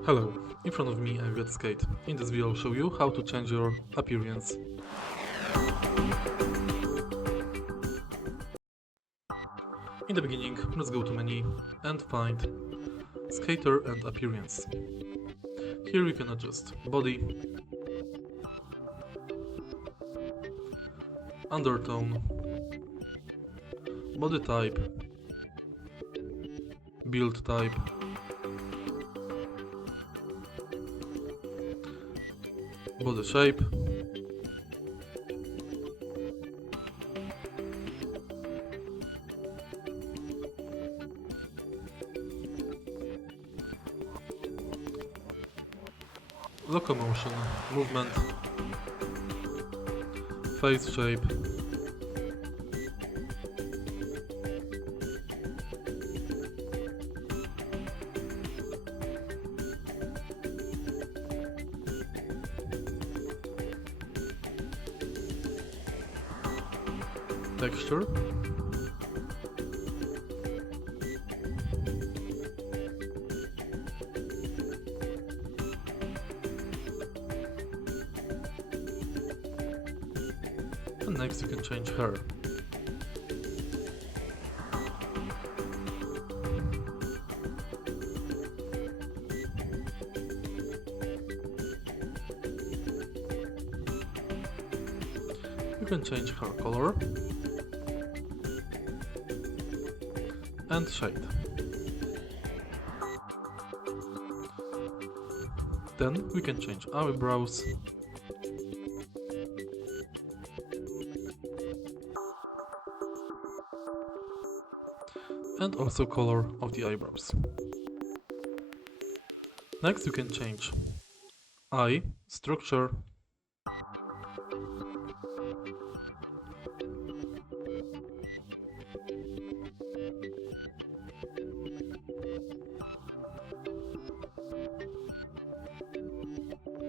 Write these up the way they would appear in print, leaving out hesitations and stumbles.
Hello, in front of me I've got Skate. In this video I'll show you how to change your appearance. In the beginning, let's go to menu and find Skater and Appearance. Here we can adjust body, undertone, body type, build type, body shape, locomotion, movement, face shape, texture, and next you can change hair. You can change hair color and shade. Then we can change eyebrows, and also color of the eyebrows. Next you can change eye structure,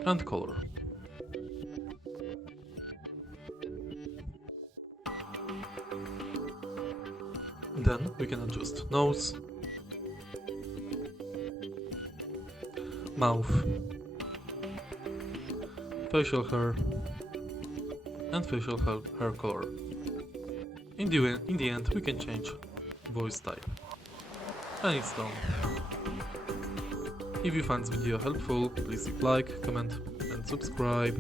and color. Then we can adjust nose, mouth, facial hair, and facial hair color. In the end we can change voice type. And it's done. If you find this video helpful, please leave like, comment and subscribe.